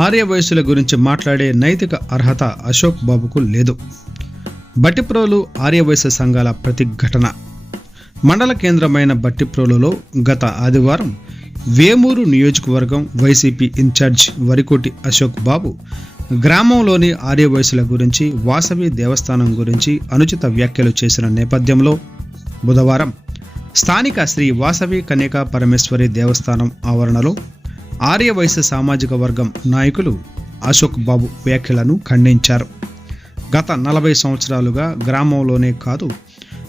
ఆర్య వయస్సుల గురించి మాట్లాడే నైతిక అర్హత అశోక్ బాబుకు లేదు. బట్టిప్రోలు ఆర్య సంఘాల ప్రతిఘటన. మండల కేంద్రమైన బట్టిప్రోలులో గత ఆదివారం వేమూరు నియోజకవర్గం వైసీపీ ఇన్ఛార్జ్ వరికోటి అశోక్ బాబు గ్రామంలోని ఆర్య గురించి వాసవి దేవస్థానం గురించి అనుచిత వ్యాఖ్యలు చేసిన నేపథ్యంలో బుధవారం స్థానిక శ్రీ వాసవి కన్యకా పరమేశ్వరి దేవస్థానం ఆవరణలో ఆర్యవైశ్య సామాజిక వర్గం నాయకులు అశోక్ బాబు వ్యాఖ్యలను ఖండించారు. గత నలభై సంవత్సరాలుగా గ్రామంలోనే కాదు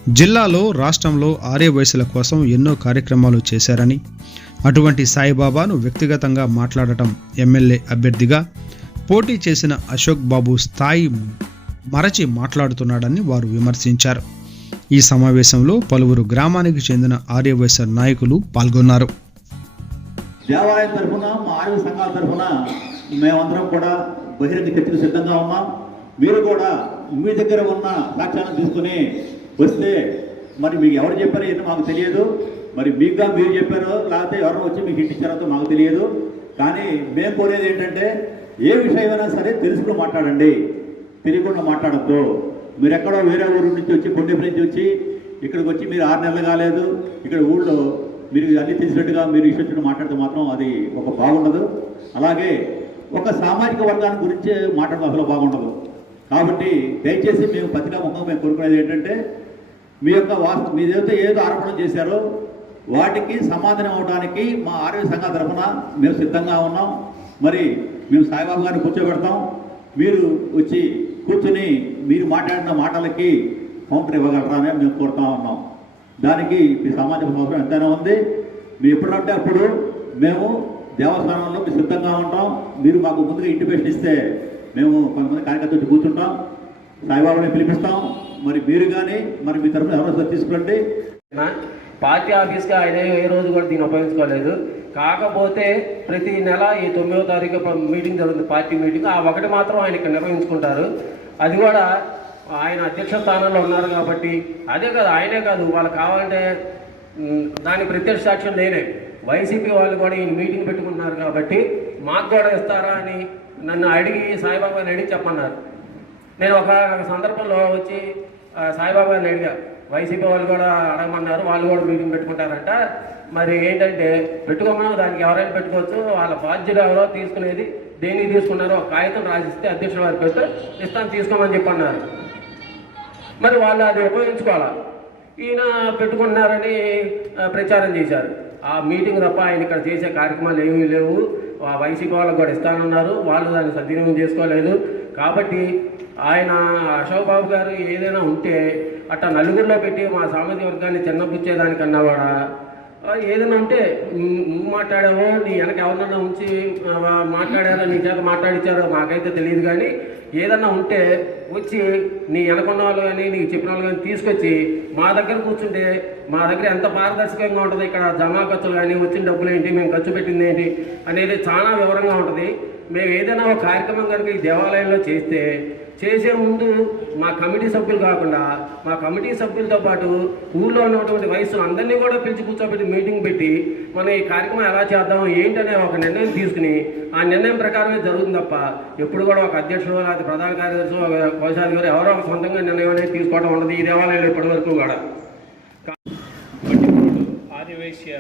జిల్లాలో రాష్ట్రంలో ఆర్యవైశ్యుల కోసం ఎన్నో కార్యక్రమాలు చేశారని అటువంటి సాయిబాబాను వ్యక్తిగతంగా మాట్లాడటం ఎమ్మెల్యే అభ్యర్థిగా పోటీ చేసిన అశోక్ బాబు స్థాయి మరచి మాట్లాడుతున్నాడని వారు విమర్శించారు. ఈ సమావేశంలో పలువురు గ్రామానికి చెందిన ఆర్యవైశ్య నాయకులు పాల్గొన్నారు. దేవాలయం తరఫున మా ఆరోగ్య సంఘాల తరఫున మేమందరం కూడా బహిరంగ చర్చకు సిద్ధంగా ఉన్నాం. మీరు కూడా మీ దగ్గర ఉన్న సాక్ష్యాలను తీసుకుని వస్తే మరి మీకు ఎవరు చెప్పారో ఏంటో మాకు తెలియదు. మరి మీకుగా మీరు చెప్పారో లేకపోతే ఎవరో వచ్చి మీకు ఇంటి మాకు తెలియదు. కానీ మేము కోరేది ఏంటంటే ఏ విషయమైనా సరే తెలుసుకుని మాట్లాడండి. తెలియకుండా మాట్లాడద్దు. మీరు ఎక్కడో వేరే ఊరు నుంచి వచ్చి కొండెపు నుంచి వచ్చి ఇక్కడికి వచ్చి మీరు ఆరు నెలలు కాలేదు. ఇక్కడ ఊళ్ళో మీరు అన్ని తెలిసినట్టుగా మీరు ఇష్టం మాట్లాడితే మాత్రం అది ఒక బాగుండదు. అలాగే ఒక సామాజిక వర్గాన్ని గురించి మాట్లాడడం అసలు బాగుండదు. కాబట్టి దయచేసి మేము పత్రికా ముఖం మేము కోరుకునేది ఏంటంటే మీ యొక్క వాస్తు మీదైతే ఏదో ఆరోపణ చేశారో వాటికి సమాధానం అవడానికి మా ఆరోగ్య సంఘ తరఫున మేము సిద్ధంగా ఉన్నాం. మరి మేము సాయిబాబు గారిని కూర్చోబెడతాం. మీరు వచ్చి కూర్చుని మీరు మాట్లాడిన మాటలకి కౌంటర్ ఇవ్వగలరా అని మేము కోరుతా ఉన్నాం. దానికి మీ సామాజిక అవసరం ఎంతైనా ఉంది. మీరు ఎప్పుడంటే అప్పుడు మేము దేవస్థానంలో మేము సిద్ధంగా ఉంటాం. మీరు మాకు ముందుగా ఇంటిమేషన్ ఇస్తే మేము కొంతమంది కార్యకర్తలు కూర్చుంటాం. సాయిబాబాని పిలిపిస్తాం. మరి మీరు కానీ మరి మీ తరఫున ఎవరో తీసుకురండి. పార్టీ ఆఫీస్గా ఆయన ఏ రోజు కూడా దీన్ని ఉపయోగించుకోలేదు. కాకపోతే ప్రతి నెల ఈ తొమ్మిదో తారీఖు మీటింగ్ జరుగుతుంది పార్టీ మీటింగ్ ఆ ఒకటి మాత్రం ఆయన ఇక్కడ నిర్వహించుకుంటారు. అది కూడా ఆయన అధ్యక్ష స్థానంలో ఉన్నారు కాబట్టి అదే కాదు ఆయనే కాదు వాళ్ళు కావాలంటే దాని దానికి ప్రత్యక్ష సాక్ష్యం నేనే. వైసీపీ వాళ్ళు కూడా ఈయన మీటింగ్ పెట్టుకుంటున్నారు కాబట్టి మాకు కూడా ఇస్తారా అని నన్ను అడిగి సాయిబాబాని అడిగి చెప్పన్నారు నేను ఒక సందర్భంలో వచ్చి సాయిబాబాని అడిగా. వైసీపీ వాళ్ళు కూడా అడగమన్నారు వాళ్ళు కూడా మీటింగ్ పెట్టుకుంటారంట. మరి ఏంటంటే పెట్టుకోమన్నా దానికి ఎవరైనా పెట్టుకోవచ్చు వాళ్ళ బాధ్యులు ఎవరో తీసుకునేది దేనికి తీసుకున్నారో కాగితం రాసిస్తే అధ్యక్షుడు వారికి పెడితే ఇస్తాను తీసుకోమని చెప్పన్నారు. మరి వాళ్ళు అది ఉపయోగించుకోవాలా? ఈయన పెట్టుకుంటున్నారని ప్రచారం చేశారు. ఆ మీటింగ్ తప్ప ఆయన ఇక్కడ చేసే కార్యక్రమాలు ఏమీ లేవు. ఆ వైసీపీ వాళ్ళకు కూడా ఇస్తానన్నారు. వాళ్ళు దాన్ని సద్వినియోగం చేసుకోలేదు. కాబట్టి ఆయన అశోక్ బాబు గారు ఏదైనా ఉంటే అట్లా నలుగురిలో పెట్టి మా సామాజిక వర్గాన్ని చిన్నపుచ్చేదానికన్నా కూడా ఏదైనా ఉంటే నువ్వు మాట్లాడావో నీ వెనక ఎవరినన్నా ఉంచి మాట్లాడారో నీ చేత మాట్లాడించారో మాకైతే తెలియదు కానీ ఏదన్నా ఉంటే వచ్చి నీ వెనకున్న వాళ్ళు కానీ నీకు చెప్పిన వాళ్ళు కానీ తీసుకొచ్చి మా దగ్గర కూర్చుంటే మా దగ్గర ఎంత పారదర్శకంగా ఉంటుంది? ఇక్కడ జమా ఖర్చులు కానీ వచ్చిన డబ్బులు ఏంటి? మేము ఖర్చు పెట్టింది ఏంటి? అనేది చాలా వివరంగా ఉంటుంది. మేము ఏదైనా ఒక కార్యక్రమం కనుక ఈ దేవాలయంలో చేస్తే చేసే ముందు మా కమిటీ సభ్యులు కాకుండా మా కమిటీ సభ్యులతో పాటు ఊళ్ళో ఉన్నటువంటి వయసు అందరినీ కూడా పిలిచి కూర్చోబెట్టి మీటింగ్ పెట్టి మనం ఈ కార్యక్రమం ఎలా చేద్దాం ఏంటనే ఒక నిర్ణయం తీసుకుని ఆ నిర్ణయం ప్రకారమే జరుగుతుంది తప్ప ఎప్పుడు కూడా ఒక అధ్యక్షుడు లేకపోతే ప్రధాన కార్యదర్శి ఒక కోశాధికారి ఎవరో ఒక సొంతంగా నిర్ణయం అనేది తీసుకోవడం ఉండదు. ఈ దేవాలయంలో ఇప్పటివరకు కూడా. ఆదివేశ్య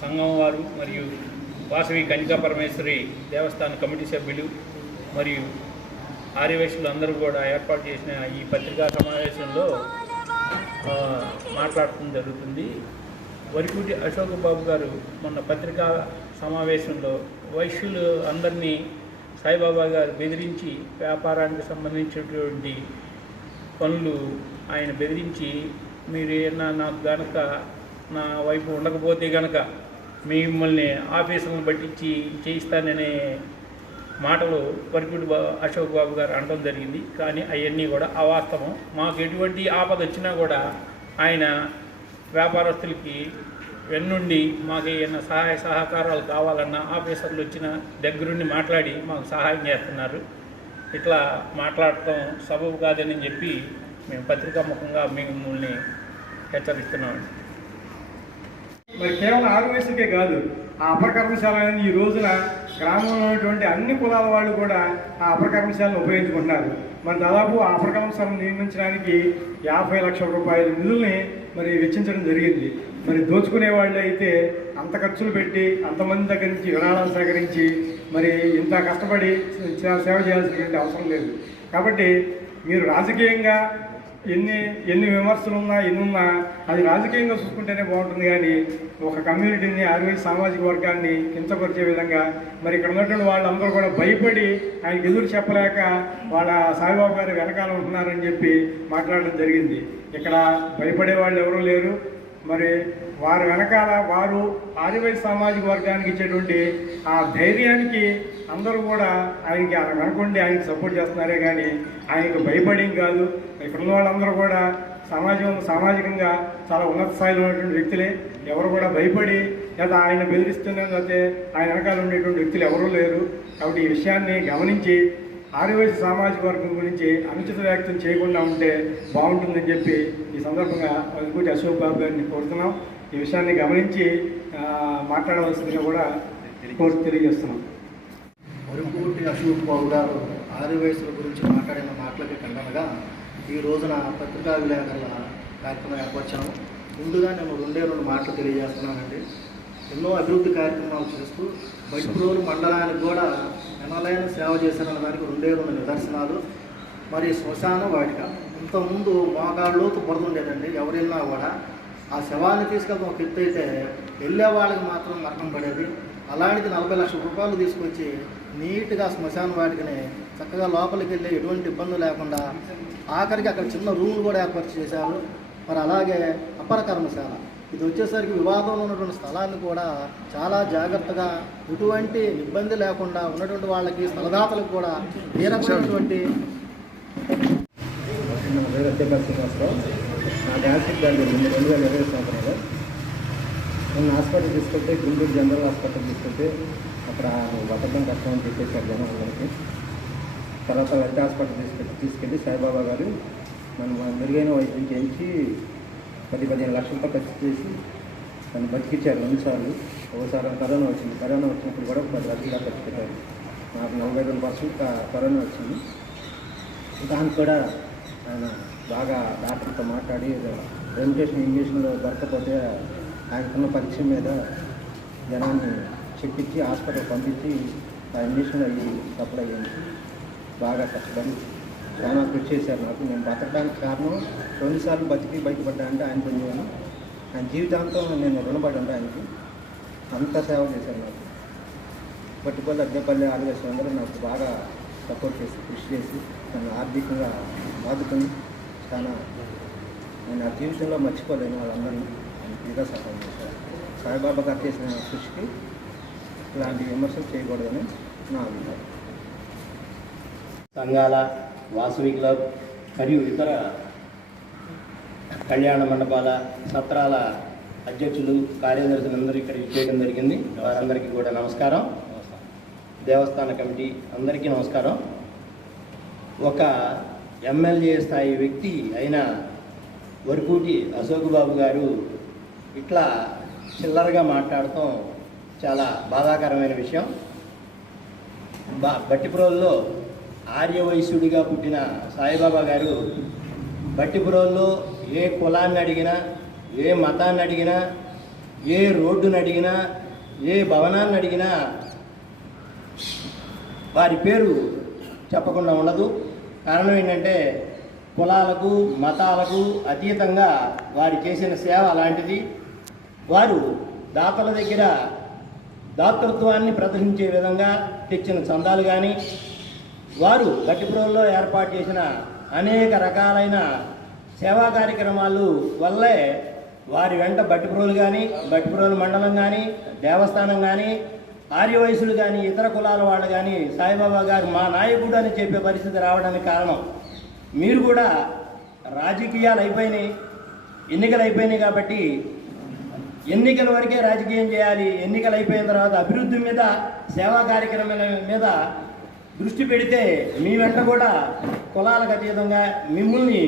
సంఘం వారు మరియు వాసవి కనికా పరమేశ్వరి దేవస్థాన కమిటీ సభ్యులు మరియు ఆర్యవేశ్యులు అందరూ కూడా ఏర్పాటు చేసిన ఈ పత్రికా సమావేశంలో మాట్లాడటం జరుగుతుంది. వరికూటి అశోక్ బాబు గారు మొన్న పత్రికా సమావేశంలో వైశ్యులు అందరినీ సాయిబాబా గారు బెదిరించి వ్యాపారానికి సంబంధించినటువంటి పనులు ఆయన బెదిరించి మీరు ఏమన్నా నాకు గనక నా వైపు ఉండకపోతే గనక మిమ్మల్ని ఆఫీసులను పట్టించి చేయిస్తాననే మాటలు పరిపూడి బా అశోక్ బాబు గారు అనడం జరిగింది. కానీ అవన్నీ కూడా అవాస్తవం. మాకు ఎటువంటి ఆపద వచ్చినా కూడా ఆయన వ్యాపారస్తులకి వెన్నుండి మాకు ఏమైనా సహాయ సహకారాలు కావాలన్నా ఆఫీసర్లు వచ్చిన దగ్గరుండి మాట్లాడి మాకు సహాయం చేస్తున్నారు. ఇట్లా మాట్లాడటం సబబు కాదని చెప్పి మేము పత్రికా ముఖంగా మిమ్మల్ని హెచ్చరిస్తున్నామండి. మరి కేవలం ఆదివాసులకే కాదు ఆ అపర కర్మశాల ఈ రోజున గ్రామంలో ఉన్నటువంటి అన్ని కులాల వాళ్ళు కూడా ఆ అపకర్మశాలను ఉపయోగించుకుంటున్నారు. మరి దాదాపు ఆ అపర నియమించడానికి నిర్మించడానికి యాభై లక్షల రూపాయల నిధుల్ని మరి వెచ్చించడం జరిగింది. మరి దోచుకునే వాళ్ళు అయితే అంత ఖర్చులు పెట్టి అంతమంది దగ్గర నుంచి విరాళాలు సేకరించి మరి ఇంత కష్టపడి సేవ చేయాల్సినటువంటి అవసరం లేదు. కాబట్టి మీరు రాజకీయంగా ఎన్ని ఎన్ని విమర్శలు ఉన్నా ఎన్ని ఉన్నా అది రాజకీయంగా చూసుకుంటేనే బాగుంటుంది కానీ ఒక కమ్యూనిటీని ఆర్మీ సామాజిక వర్గాన్ని కించపరిచే విధంగా మరి ఇక్కడ ఉన్నటువంటి వాళ్ళందరూ కూడా భయపడి ఆయనకి ఎదురు చెప్పలేక వాళ్ళ సాయిబాబు గారు వెనకాల ఉంటున్నారని చెప్పి మాట్లాడడం జరిగింది. ఇక్కడ భయపడే వాళ్ళు ఎవరూ లేరు. మరి వారి వెనకాల వారు ఆదివాసీ సామాజిక వర్గానికి ఇచ్చేటువంటి ఆ ధైర్యానికి అందరూ కూడా ఆయనకి ఆయన ఆయనకి సపోర్ట్ చేస్తున్నారే కానీ ఆయనకు భయపడేం కాదు. ఇక్కడ ఉన్న వాళ్ళందరూ కూడా సమాజం సామాజికంగా చాలా ఉన్నత స్థాయిలో ఉన్నటువంటి వ్యక్తులే. ఎవరు కూడా భయపడి లేదా ఆయన బెదిరిస్తున్న లేకపోతే ఆయన వెనకాల ఉండేటువంటి వ్యక్తులు ఎవరూ లేరు. కాబట్టి ఈ విషయాన్ని గమనించి ఆదివాసీ సామాజిక వర్గం గురించి అనుచిత వ్యక్తం చేయకుండా ఉంటే బాగుంటుందని చెప్పి ఈ సందర్భంగా వదిలిపూటి అశోక్ బాబు గారిని కోరుతున్నాం. ఈ విషయాన్ని గమనించి మాట్లాడవలసిందిగా కూడా కోర్టు తెలియజేస్తున్నాం. వరుపూటి అశోక్ బాబు గారు ఆదివాసుల గురించి మాట్లాడిన మాటలకి ఖండనగా ఈ రోజున పత్రికా విలేకరుల కార్యక్రమం ఏర్పరిచాము. ముందుగా నేను రెండే రెండు మాటలు తెలియజేస్తున్నానండి. ఎన్నో అభివృద్ధి కార్యక్రమాలు చేస్తూ బైపురోలు మండలానికి కూడా ఎనలైన సేవ చేశారన్న దానికి రెండే రెండు నిదర్శనాలు. మరి శ్మశానం వాటిక. ఇంతకుముందు మోకాళ్ళలోతు బురద ఉండేదండి. ఎవరు కూడా ఆ శవాన్ని తీసుకెళ్తాం ఒక ఎత్తు అయితే వెళ్ళే వాళ్ళకి మాత్రం మరణం పడేది. అలాంటిది నలభై లక్షల రూపాయలు తీసుకొచ్చి నీట్గా శ్మశాన వాటికని చక్కగా లోపలికి వెళ్ళి ఎటువంటి ఇబ్బంది లేకుండా ఆఖరికి అక్కడ చిన్న రూములు కూడా ఏర్పాటు చేశారు. మరి అలాగే అపర కర్మశాల. ఇది వచ్చేసరికి వివాదంలో ఉన్నటువంటి స్థలాన్ని కూడా చాలా జాగ్రత్తగా ఎటువంటి ఇబ్బంది లేకుండా ఉన్నటువంటి వాళ్ళకి స్థలదాతలకు కూడా ఏ రకమైనటువంటి నా పేరు బ్యాండ్ రెండు వేల ఇరవై నేను హాస్పిటల్ తీసుకెళ్తే గుంటూరు జనరల్ హాస్పిటల్ తీసుకెళ్తే అక్కడ బతకడం కష్టం అని చెప్పేశారు జనం తర్వాత వెంట హాస్పిటల్ తీసుకెళ్ళి తీసుకెళ్ళి సాయిబాబా గారు మనం మెరుగైన వైద్యం చేయించి పది పదిహేను లక్షలతో ఖర్చు చేసి తను బతికిచ్చారు రెండుసార్లు. ఒకసారి కరోనా వచ్చింది. కరోనా వచ్చినప్పుడు కూడా పది లక్షలు దాకా ఖర్చు పెట్టారు. నాకు నలభై రెండు పర్సెంట్ కరోనా వచ్చింది. దానికి కూడా ఆయన బాగా డాక్టర్తో మాట్లాడి రెమ్యుటేషన్ ఇంజక్షన్లో దొరకపోతే ఆయనకున్న పరీక్ష మీద జనాన్ని చెప్పించి హాస్పిటల్ పంపించి ఆ ఇంజక్షన్ అయ్యి సప్లై అయ్యింది బాగా కష్టపడి చాలా కృషి చేశారు నాకు. నేను బతకడానికి కారణం రెండుసార్లు బతికి బయటపడ్డా అంటే ఆయన పొందాను ఆయన జీవితాంతం నేను రుణపడి ఉంటాను ఆయనకి అంత సేవ చేశారు నాకు. పట్టుపల్లి అద్దెపల్లి ఆదివాసీ అందరూ నాకు బాగా సపోర్ట్ చేసి కృషి చేసి నన్ను ఆర్థికంగా ఆదుకొని చాలా నేను ఆ జీవితంలో మర్చిపోలేను వాళ్ళందరినీ నేను ఫ్రీగా సహాయం చేశారు. సాయిబాబా గారు చేసిన కృషికి ఇలాంటి విమర్శలు చేయకూడదని నా అభిప్రాయం. సంఘాల వాసవి క్లబ్ మరియు ఇతర కళ్యాణ మండపాల సత్రాల అధ్యక్షులు కార్యదర్శులు అందరూ ఇక్కడ చేయడం జరిగింది. వారందరికీ కూడా నమస్కారం. దేవస్థాన కమిటీ అందరికీ నమస్కారం. ఒక ఎమ్మెల్యే స్థాయి వ్యక్తి అయిన వరకూటి అశోక్ బాబు గారు ఇట్లా చిల్లరగా మాట్లాడటం చాలా బాధాకరమైన విషయం. బా బట్టిపురంలో ఆర్యవైశ్యుడిగా పుట్టిన సాయిబాబా గారు బట్టిపురంలో ఏ కులాన్ని అడిగినా ఏ మతాన్ని అడిగినా ఏ రోడ్డుని అడిగినా ఏ భవనాన్ని అడిగినా వారి పేరు చెప్పకుండా ఉండదు. కారణం ఏంటంటే కులాలకు మతాలకు అతీతంగా వారు చేసిన సేవ అలాంటిది. వారు దాతల దగ్గర దాతృత్వాన్ని ప్రదర్శించే విధంగా తెచ్చిన చందాలు కానీ వారు గట్టిప్రోల్లో ఏర్పాటు చేసిన అనేక రకాలైన సేవా కార్యక్రమాలు వల్లే వారి వెంట బట్టిప్రోలు కానీ బట్టిప్రోలు మండలం కానీ దేవస్థానం కానీ ఆర్యవయసులు కానీ ఇతర కులాల వాళ్ళు కానీ సాయిబాబా గారు మా నాయకుడు అని చెప్పే పరిస్థితి రావడానికి కారణం. మీరు కూడా రాజకీయాలు అయిపోయినాయి ఎన్నికలు అయిపోయినాయి కాబట్టి ఎన్నికల వరకే రాజకీయం చేయాలి. ఎన్నికలు అయిపోయిన తర్వాత అభివృద్ధి మీద సేవా కార్యక్రమాల మీద దృష్టి పెడితే మీ వెంట కూడా కులాలకు అతీతంగా మిమ్మల్ని